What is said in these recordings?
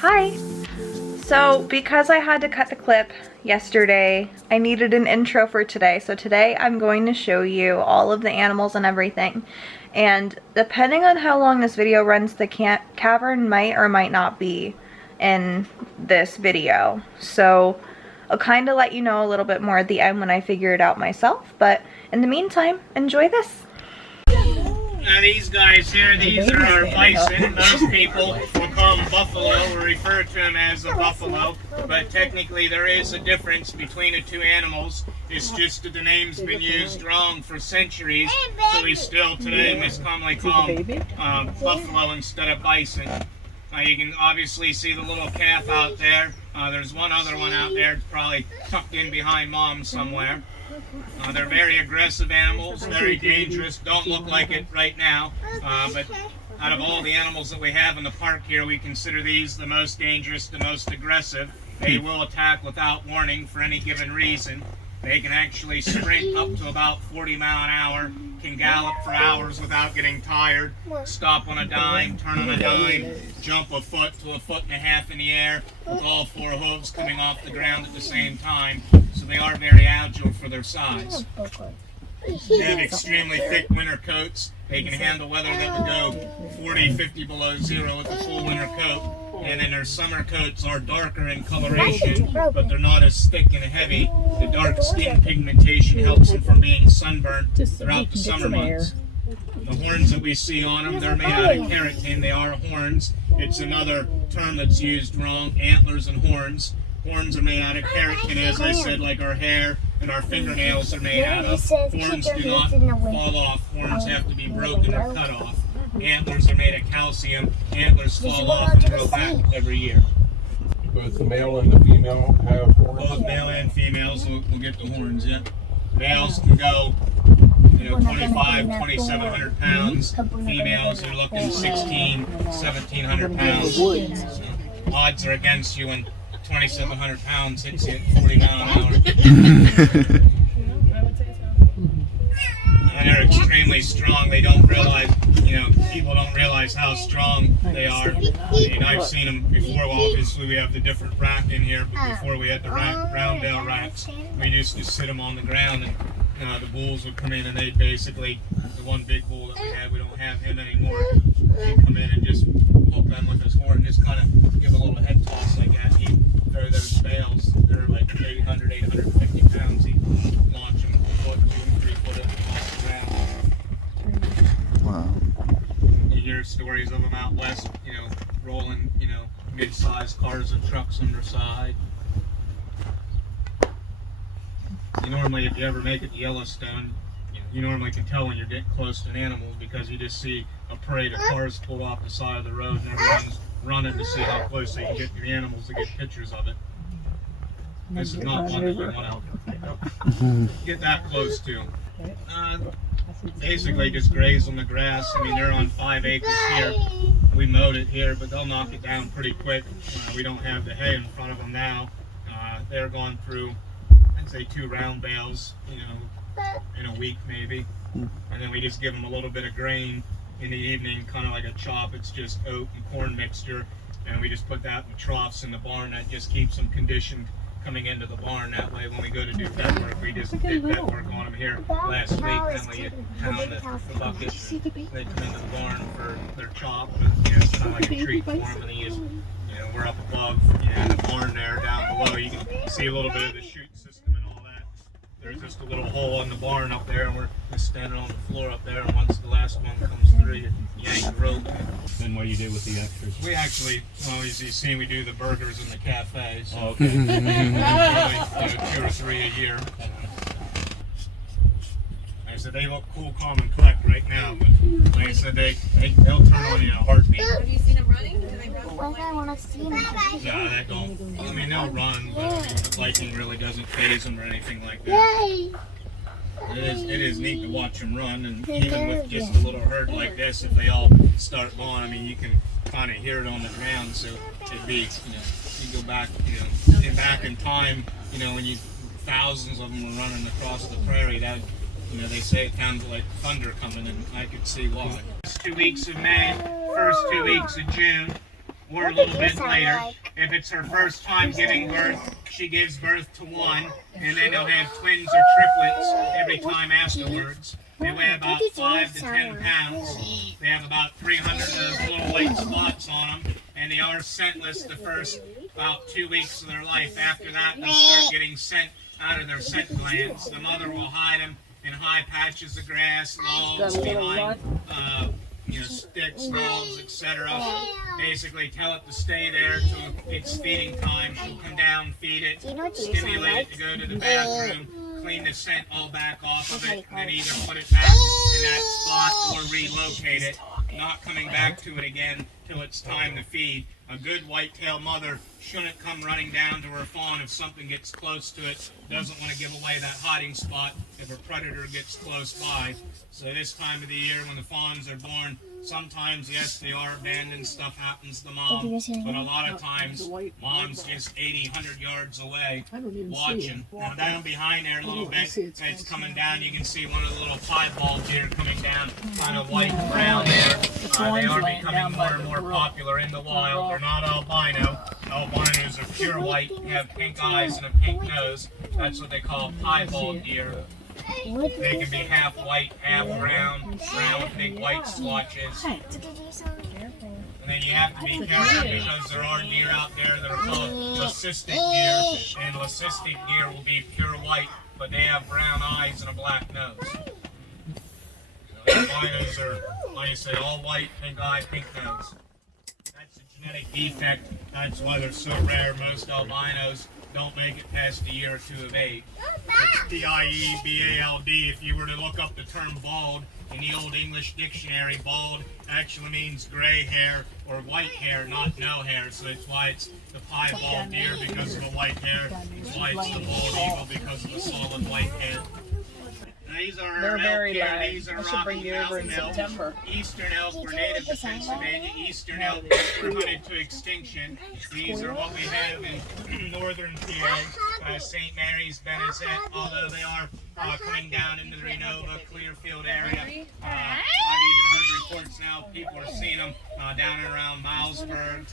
Hi! So because I had to cut the clip yesterday, I needed an intro for today. So today I'm going to show you all of the animals and everything. And depending on how long this video runs, the cavern might or might not be in this video. So I'll kind of let you know a little bit more at the end when I figure it out myself. But in the meantime, enjoy this. Now these guys here, these are our bison. Most people will call them buffalo or refer to them as a buffalo, but technically there is a difference between the two animals. It's just that the name's been used wrong for centuries, so we still today miscommonly call them buffalo instead of bison. You can obviously see the little calf out there. There's one other one out there, it's probably tucked in behind mom somewhere. They're very aggressive animals, very dangerous. Don't look like it right now, but out of all the animals that we have in the park here, we consider these the most dangerous, the most aggressive. They will attack without warning for any given reason. They can actually sprint up to about 40 miles an hour, can gallop for hours without getting tired, stop on a dime, turn on a dime, jump a foot to a foot and a half in the air with all four hooves coming off the ground at the same time. So they are very agile for their size. They have extremely thick winter coats. They can handle weather that would go 40, 50 below zero with a full winter coat. And then their summer coats are darker in coloration, but they're not as thick and heavy. The dark skin pigmentation helps them from being sunburnt throughout the summer months. The horns that we see on them, they're made out of keratin. They are horns. It's another term that's used wrong, antlers and horns. Horns are made out of keratin, as I said, like our hair and our fingernails are made out of. Horns do not fall off. Horns have to be broken or cut off. Antlers are made of calcium. Antlers fall off and grow back every year. Both the male and the female have horns? Both male and females will get the horns, yeah. Males can go 25, 2,700 pounds. Females are looking 16, 1,700 pounds. So odds are against you when 2,700 pounds hits you at 40 miles an hour. And they're extremely strong. They don't realize, people don't realize how strong they are. I've seen them before. Well, obviously we have the different rack in here, but before we had the round-bale racks, we used to sit them on the ground, and the bulls would come in, and they basically, the one big bull that we had, we don't have him anymore. He'd come in and just hook them with his horn, just kind of give a little head toss like that. He'd throw those bales. They're like 800, 850 pounds. He'd launch them a foot, 2, 3 foot off the ground. Wow. You hear stories of them out west, rolling, mid-sized cars and trucks underside. You normally, if you ever make it to Yellowstone, you normally can tell when you're getting close to an animal because you just see a parade of cars pull off the side of the road and everyone's running to see how close they can get to the animals to get pictures of it. This is not one that you want to get that close to. Basically just graze on the grass. I mean, they're on 5 acres here. We mowed it here, but they'll knock it down pretty quick. We don't have the hay in front of them now. They're going through, I'd say 2 round bales, in a week maybe. And then we just give them a little bit of grain in the evening, kind of like a chop. It's just oat and corn mixture. And we just put that in troughs in the barn. That just keeps them conditioned coming into the barn. That way when we go to do vet work, we just did vet work on them here last week. Then we pound the bucket. They come into the barn for their chop. It's kind of like a treat for them. And they just, we're up above the barn there. Down below you can see a little bit of the chute system and all that. There's just a little hole in the barn up there, and we're just standing on the floor up there, and once the last one comes through, you yank the rope. Then what do you do with the extras? We actually, as you see, we do the burgers in the cafe, so okay. probably 2 or 3 a year. Like I said, they look cool, calm, and collect right now, but like I said, they'll turn on you in a heartbeat. Have you seen them running? Do they run? I want to see them. No, that don't. I mean, they'll run, but the lightning really doesn't phase them or anything like that. Yay! It is neat to watch them run, and even with just a little herd like this, if they all start going, I mean, you can kind of hear it on the ground. So it'd be, you go back, back in time, when thousands of them were running across the prairie. That, they say it sounds like thunder coming, and I could see why. It's 2 weeks of May. first 2 weeks of June or a little bit later. If it's her first time giving birth, she gives birth to one, and then they'll have twins or triplets every time afterwards. They weigh about 5 to 10 pounds. They have about 300 of those little white spots on them, and they are scentless the first about 2 weeks of their life. After that, they'll start getting scent out of their scent glands. The mother will hide them in high patches of grass, logs, behind sticks, logs, etc. Basically tell it to stay there till it's feeding time. She'll come down, feed it, stimulate it to go to the bathroom, clean the scent all back off of it, and then either put it back in that spot or relocate it, not coming back to it again till it's time to feed. A good whitetail mother shouldn't come running down to her fawn if something gets close to it, doesn't want to give away that hiding spot if a predator gets close by. So this time of the year when the fawns are born, sometimes, yes, they are abandoned, stuff happens to mom, but a lot of times, mom's just 80, 100 yards away watching. Now down behind there a little bit, it's coming down, you can see one of the little piebald deer coming down, kind of white and brown there. They are becoming more and more popular in the wild. They're not albino. Albinos are pure white, have pink eyes and a pink nose. That's what they call piebald deer. They can be half white, half brown, brown with big white splotches. And then you have to be careful because there are deer out there that are called leucistic deer, and leucistic deer will be pure white, but they have brown eyes and a black nose. Albinos are, like I said, all white, pink eye, pink nose. That's a genetic defect. That's why they're so rare. Most albinos don't make it past a year or two of age. It's P-I-E-B-A-L-D. If you were to look up the term bald in the old English dictionary, bald actually means gray hair or white hair, not no hair. So that's why it's the piebald deer because of the white hair. That's why it's the bald eagle because of the solid white hair. These are They're very elk live. here. These are I should bring Rocky you over in Mountain elk. September. Eastern elk were native to Pennsylvania. Eastern elk were hunted to extinction. These are what we have in northern PA, St. Mary's, Benezet, although they are coming down into the Renova, Clearfield area. I've even heard reports now people are seeing them down and around Milesburg,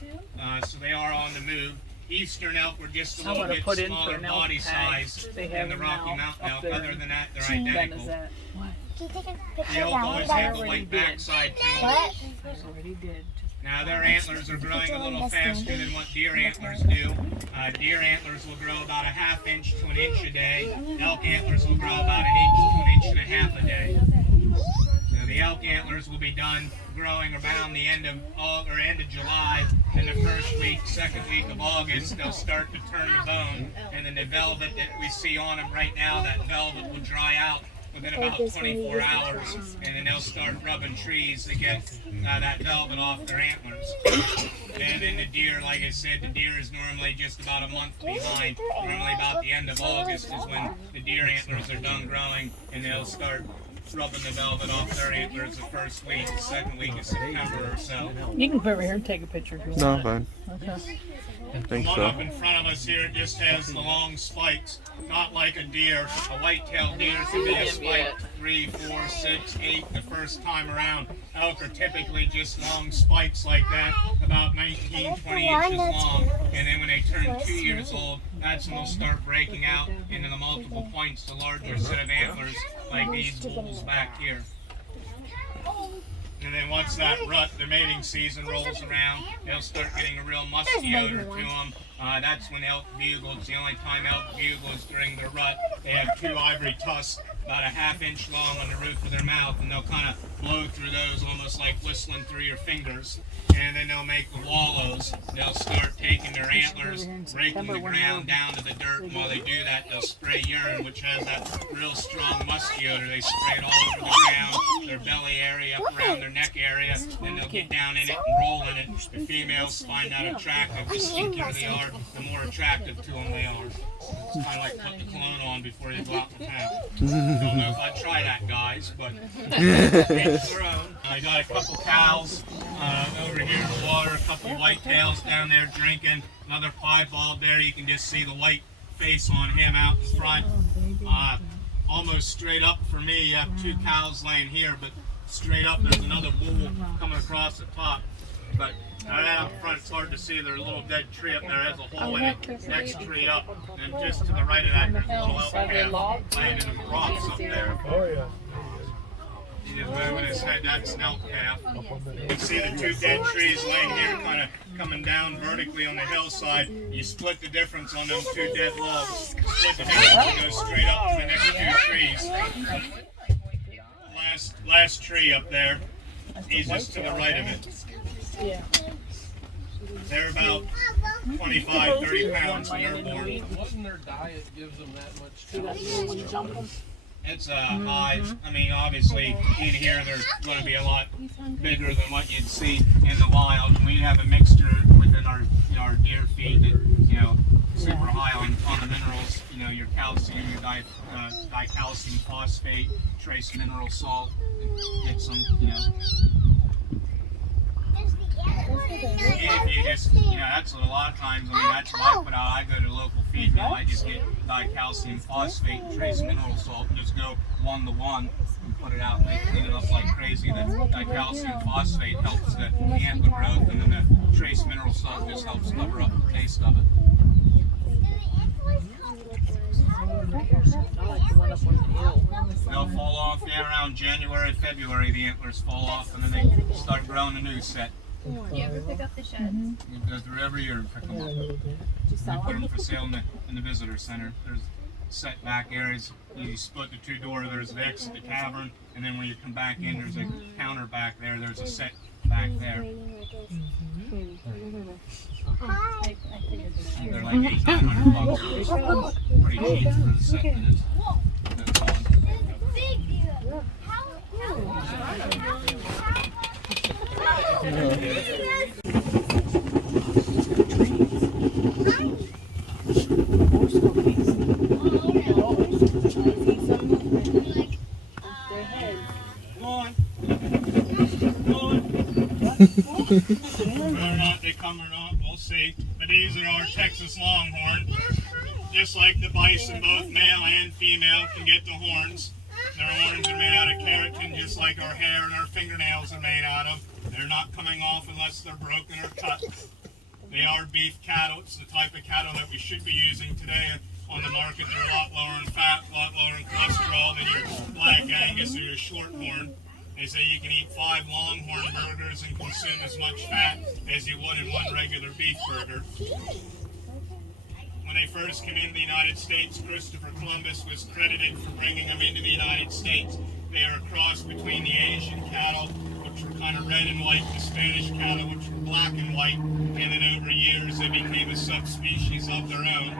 so they are on the move. Eastern elk were just a little bit smaller body size than the Rocky Mountain elk. Other than that, they're identical. The elk always have a white backside to them. Now their antlers are growing a little faster than what deer antlers do. Deer antlers will grow about a ½ inch to an inch a day. Elk antlers will grow about an inch to an inch and a half a day. So the elk antlers will be done growing around the end of July. In the first week, second week of August, they'll start to turn to bone, and then the velvet that we see on them right now, that velvet will dry out within about 24 hours, and then they'll start rubbing trees to get that velvet off their antlers. And then the deer, like I said, the deer is normally just about a month behind. Normally about the end of August is when the deer antlers are done growing, and they'll start rubbing the velvet off their antlers the first week, the second week of September or so. You can come over here and take a picture if you want. No, I'm fine. Okay. I think One so. up in front of us here just has the long spikes, not like a deer. A white-tailed deer can be a spike 3, 4, 6, 8 the first time around. Elk are typically just long spikes like that, about 19, 20 inches long. And then when they turn 2 years old, that's when they'll start breaking out into the multiple points, the larger set of antlers, like these bulls back here. And then once that rut, the mating season rolls around, they'll start getting a real musky odor to them. That's when elk bugle. It's the only time elk bugle is during the rut. They have 2 ivory tusks, about a ½ inch long on the roof of their mouth, and they'll kind of blow through those almost like whistling through your fingers. And then they'll make the wallows. They'll start taking their antlers, breaking the ground down to the dirt, and while they do that, they'll spray urine, which has that real strong musky odor. They spray it all over the ground, their belly area, up around their neck area, then they'll get down in it and roll in it. The females find that attractive. The stinkier they are, the more attractive to them they are. It's kind of like putting the cologne on before you go out to town. Don't know if I'd try that, guys, but each their own. I got a couple cows over here in the water, a couple whitetails down there drinking, another piebald there. You can just see the white face on him out in front. Almost straight up for me, you have 2 cows laying here, but straight up. There's another bull coming across the top. But right out front, it's hard to see. There's a little dead tree up there. It has a hole in it. Next tree up. And just to the right of that, there's a little elk calf laying in the rocks up there. Oh, yeah. He is moving his head. That's an elk calf. You can see the two dead trees laying here, kind of coming down vertically on the hillside. You split the difference on those two dead logs. Split the difference and go straight up to the next two trees. Last tree up there. He's just to the right of it. Yeah. They're about 25, 30 pounds when they're born. What in their diet gives them that much? It's hides. I mean, obviously, in here they're going to be a lot bigger than what you'd see in the wild. And we have a mixture within our deer feed that, super high on the minerals. Your calcium, your dicalcium phosphate, trace mineral salt. Get some, If you just, that's a lot of times, that's what I put out. I go to a local feed mill, I just get dicalcium phosphate and trace mineral salt and just go 1-to-1 and put it out and they clean it up like crazy. The dicalcium phosphate helps the antler growth, and then the trace mineral salt just helps cover up the taste of it. They'll fall off around January, February, the antlers fall off, and then they start growing a new set. Do you ever pick up the sheds? You go through every year and pick them up. We put them for sale in the visitor center. There's set back areas. You split the two doors. There's the exit, the cavern, and then when you come back in, there's a counter back there. There's a set back there. And they're like $800-900. Pretty cheap for the set that is. Whether or not they come or not, we'll see. But these are our Texas longhorn. Just like the bison, both male and female can get the horns. Their horns are made out of keratin, just like our hair and our fingernails are made out of. They're not coming off unless they're broken or cut. They are beef cattle. It's the type of cattle that we should be using today on the market. They're a lot lower in fat, a lot lower in cholesterol than your black Angus or your shorthorn. They say you can eat 5 longhorn burgers and consume as much fat as you would in one regular beef burger. When they first came into the United States, Christopher Columbus was credited for bringing them into the United States. They are a cross between the Asian cattle, which were kind of red and white, the Spanish cattle, which were black and white, and then over years they became a subspecies of their own.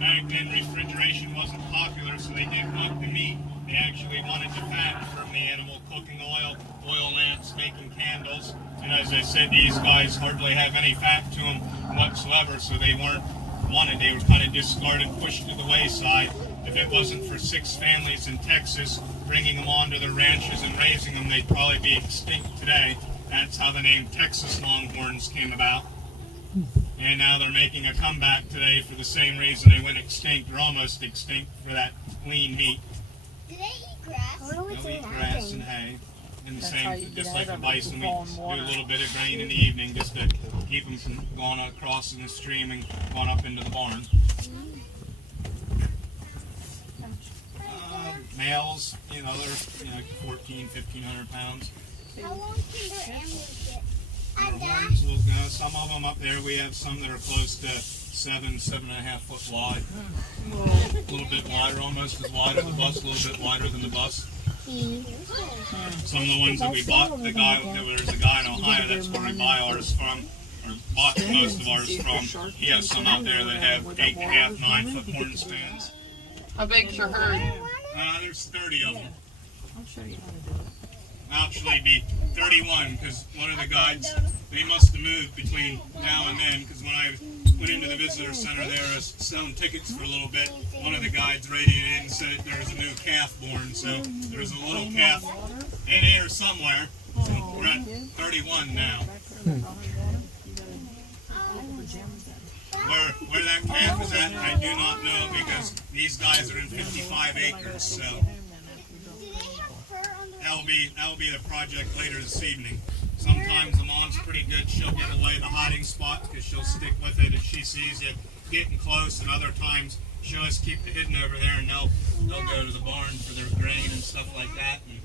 Back then refrigeration wasn't popular, so they didn't want the meat. They actually wanted the fat from the animal, cooking oil, oil lamps, making candles. And as I said, these guys hardly have any fat to them whatsoever, so they weren't wanted. They were kind of discarded, pushed to the wayside. If it wasn't for 6 families in Texas bringing them onto their ranches and raising them, they'd probably be extinct today. That's how the name Texas Longhorns came about. And now they're making a comeback today for the same reason they went extinct, or almost extinct, for that lean meat. Do they eat grass? They'll eat grass and hay. And the same, just like the bison, we do a little bit of grain in the evening just to keep them from going across in the stream and going up into the barn. Males, they're 1,400-1,500 pounds. How long can their animals get? Horns, some of them up there, we have some that are close to 7.5 foot wide. A little bit wider, almost as wide as the bus, a little bit wider than the bus. Some of the ones that we bought, there's a guy in Ohio, that's where we buy ours from, or bought most of ours from. He has some out there that have 8.5, 9 foot horn spans. How big's your herd? There's 30 of them. I'll show you how to do it. Actually be 31, because one of the guides, they must have moved between now and then, because when I went into the visitor center there, I was selling tickets for a little bit. One of the guides radioed in and said there was a new calf born, so there's a little calf in here somewhere. So we're at 31 now. Where that calf is at, I do not know, because these guys are in 55 acres, so. that'll be the project later this evening. Sometimes the mom's pretty good. She'll get away the hiding spots because she'll stick with it if she sees you getting close. And other times she'll just keep it hidden over there, and they'll go to the barn for their grain and stuff like that. And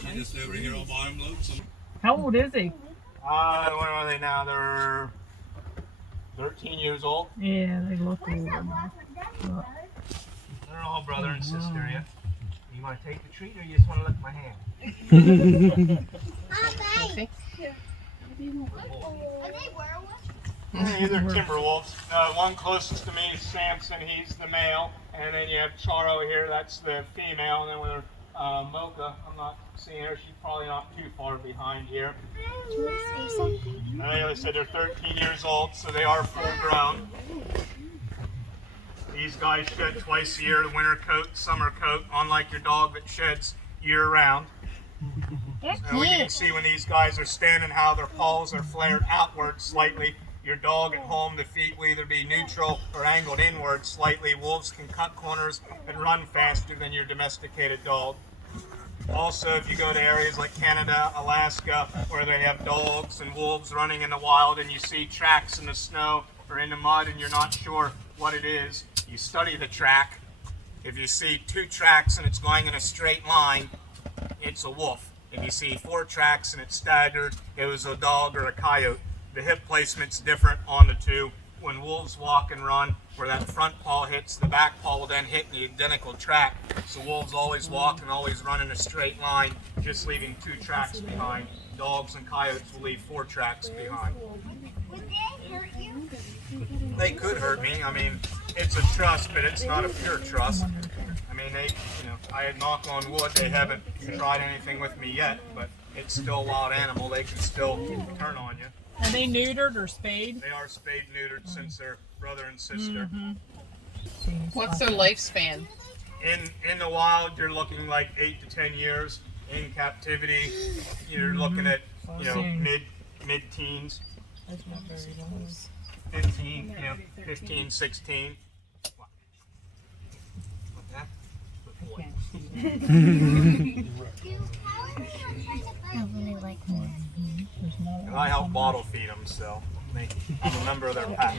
she's just over here all by them lonesome. How old is he? What are they now? They're 13 years old. Yeah, they look old. They're all brother and sister, yeah. You want to take the treat or you just want to lick my hand? Are they werewolves? These are timber wolves. One closest to me is Samson, he's the male. And then you have Charo here, that's the female. And then with her Mocha, I'm not seeing her, she's probably not too far behind here. Like I said, they're 13 years old, so they are full grown. These guys shed twice a year, the winter coat, summer coat, unlike your dog that sheds year round. So you can see when these guys are standing how their paws are flared outward slightly. Your dog at home, the feet will either be neutral or angled inward slightly. Wolves can cut corners and run faster than your domesticated dog. Also, if you go to areas like Canada, Alaska, where they have dogs and wolves running in the wild and you see tracks in the snow or in the mud and you're not sure what it is, you study the track. If you see 2 tracks and it's going in a straight line, it's a wolf. If you see 4 tracks and it's staggered, it was a dog or a coyote. The hip placement's different on the 2. When wolves walk and run, where that front paw hits, the back paw will then hit the identical track. So wolves always walk and always run in a straight line, just leaving 2 tracks behind. Dogs and coyotes will leave 4 tracks behind. Would they hurt you? They could hurt me. I mean, it's a trust, but it's not a pure trust. I mean, I knock on wood, they haven't tried anything with me yet, but it's still a wild animal. They can still turn on you. Are they neutered or spayed? They are spayed and neutered since they're brother and sister. What's their lifespan? In the wild, you're looking like 8 to 10 years. In captivity, you're looking at mid-teens. 15, 15, 16. What's that? And I help bottle feed them, so I'm a member of their pack.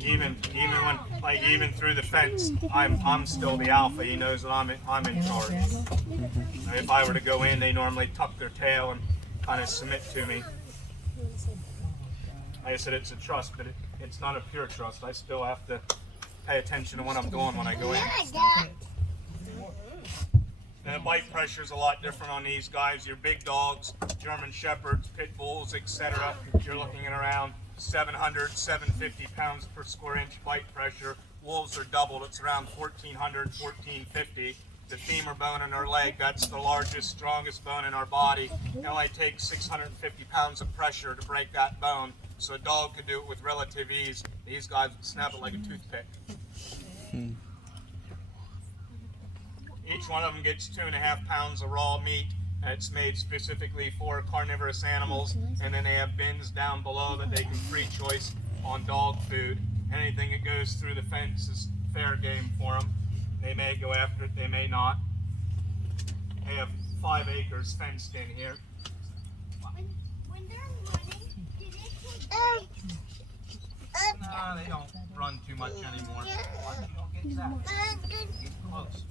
Even through the fence, I'm still the alpha. He knows that I'm in charge. If I were to go in, they normally tuck their tail and kind of submit to me. Like I said, it's a trust, but it's not a pure trust. I still have to pay attention to what I'm doing when I go in. And the bite pressure is a lot different on these guys. Your big dogs, German Shepherds, Pit Bulls, etc. You're looking at around 700, 750 pounds per square inch bite pressure. Wolves are doubled. It's around 1,400, 1,450. The femur bone in our leg, that's the largest, strongest bone in our body. It only takes 650 pounds of pressure to break that bone. So a dog could do it with relative ease. These guys would snap it like a toothpick. Each one of them gets 2.5 pounds of raw meat. It's made specifically for carnivorous animals. And then they have bins down below that they can free choice on dog food. Anything that goes through the fence is fair game for them. They may go after it, they may not. They have 5 acres fenced in here. When they're running, do they take breaks? No, they don't run too much anymore. Watch, you don't get that. Get close.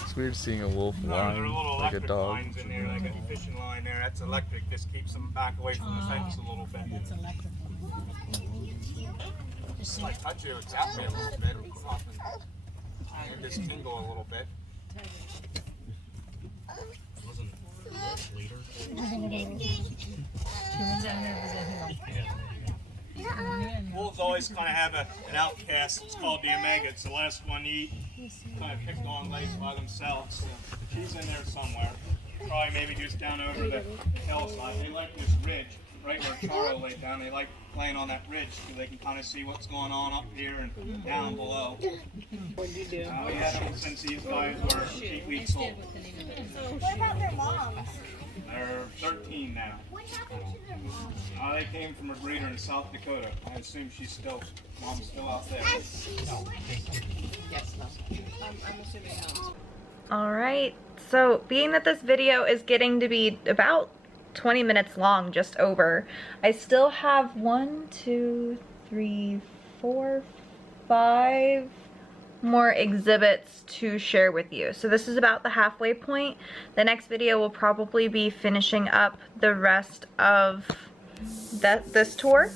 It's weird seeing a wolf There are whine little like a electric dog. lines in there, like a fishing line there. That's electric. This keeps them back away from the fence a little bit. Just like touch you, it zapped me a little bit. It just tingle a little bit. Wasn't a leader. Wolves always kind of have an outcast. It's called the omega. It's the last one to eat. Kind of picked on lays by themselves. So she's in there somewhere. Probably maybe just down over the hillside. They like this ridge. right where Charo laid down. They like playing on that ridge because they can kind of see what's going on up here and down below. What did you do? We had them since these guys were 8 weeks old. What about their moms? They're 13 now. What happened to their moms? They came from a breeder in South Dakota. I assume mom's still out there. Yes, no. I'm assuming no. Alright, so being that this video is getting to be about 20 minutes long, just over, I still have 5 more exhibits to share with you. So this is about the halfway point. The next video will probably be finishing up the rest of this tour,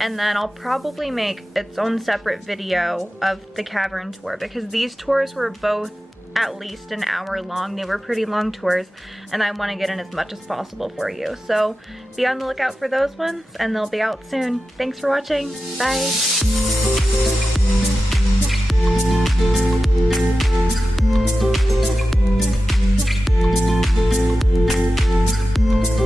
and then I'll probably make its own separate video of the cavern tour, because these tours were both at least an hour long. They were pretty long tours, and I want to get in as much as possible for you. So be on the lookout for those ones, and they'll be out soon. Thanks for watching. Bye.